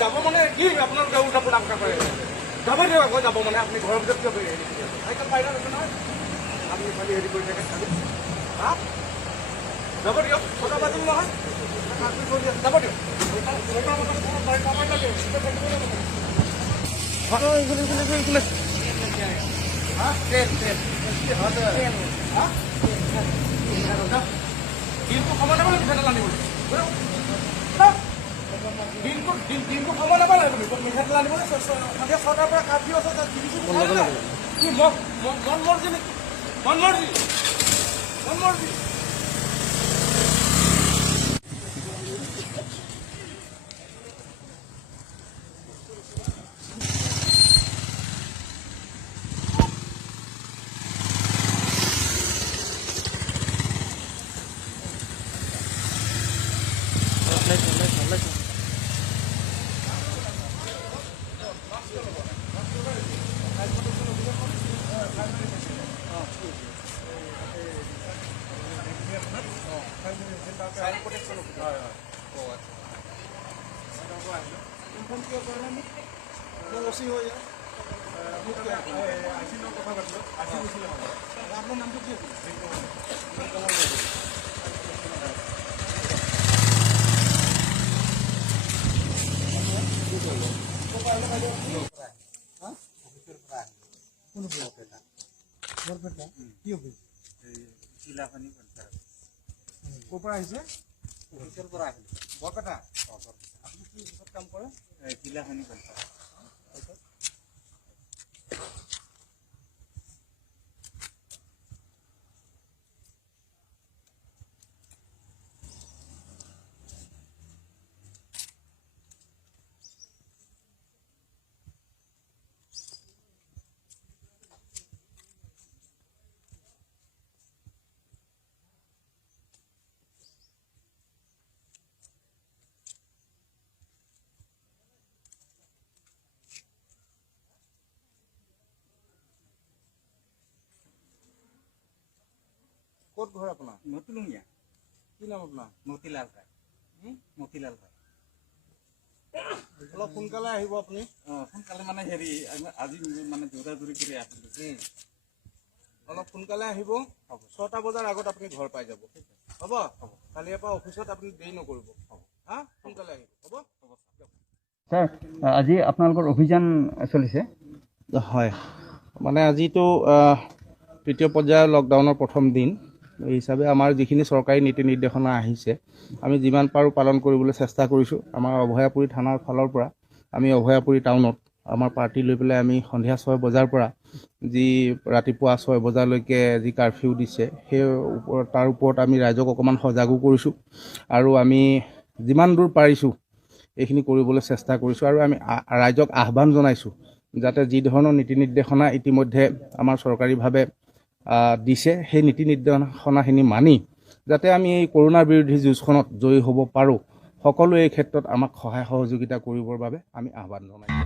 যাব মানে কি আপোনালোকে উল্টা পুল্টা কথা কৰে যাব দিয়ক আকৌ যাব মানে আপুনি ঘৰৰ ভিতৰত কিয় কৰি চাইকেল বাহিৰত আছে নহয় আপুনি খালি হেৰি কৰি থাকে হা যাব দিয়ক কথা পাতিম নহয় যাব দিয়ক দিনটো সময় নাপালে মিঠাতেল আনিব দিনটো সময় নাপালে মিঠাতেল আনিবলৈ সন্ধিয়া 6টাৰ পৰা কাৰ্ফিউ আছে তাত কি মন মৰ্জি নেকি মন মৰ্জি ক'ৰ আহিছে বৰপেটা আপুনি কি কাম কৰে জিলাখনি ক'ত ঘৰ আপোনাৰ নতুলুঙীয়া কি নাম আপোনাৰ মতিলাল ৰায় অলপ সোনকালে আহিব আপুনি সোনকালে মানে হেৰি আজি মানে দৌৰা-দৌৰি কৰি আছিলোঁ অলপ সোনকালে আহিব 6টা বজাৰ আগত আপুনি ঘৰ পাই যাব হ'ব কালিৰ পৰা অফিচত আপুনি দেৰি নকৰিব হা সোনকালে আহিব হ'ব ছাৰ আজি আপোনালোকৰ অভিযান চলিছে হয় মানে আজিতো তৃতীয় পৰ্যায়ৰ লকডাউনৰ প্ৰথম দিন এই হিচাপে আমাৰ যিখিনি চৰকাৰী নীতি নিৰ্দেশনা আহিছে আমি যিমান পাৰোঁ পালন কৰিবলৈ চেষ্টা কৰিছোঁ আমাৰ অভয়াপুৰী থানাৰ ফালৰ পৰা আমি অভয়াপুৰী টাউনত আমাৰ পাৰ্টি লৈ পেলাই আমি সন্ধিয়া 6 বজাৰ পৰা যি ৰাতিপুৱা 6 বজালৈকে যি কাৰ্ফিউ দিছে সেই তাৰ ওপৰত আমি ৰাইজক অকণমান সজাগো কৰিছোঁ আৰু আমি যিমান দূৰ পাৰিছোঁ এইখিনি কৰিবলৈ চেষ্টা কৰিছোঁ আৰু আমি ৰাইজক আহ্বান জনাইছোঁ যাতে যি ধৰণৰ নীতি নিৰ্দেশনা ইতিমধ্যে আমাৰ চৰকাৰীভাৱে দিছে সেই নীতি নিৰ্দেশনাখিনি মানি যাতে আমি এই কৰোনাৰ বিৰোধী যুঁজখনত জয়ী হ'ব পাৰোঁ সকলোৱে এই ক্ষেত্ৰত আমাক সহায় সহযোগিতা কৰিবৰ বাবে আমি আহ্বান জনাইছোঁ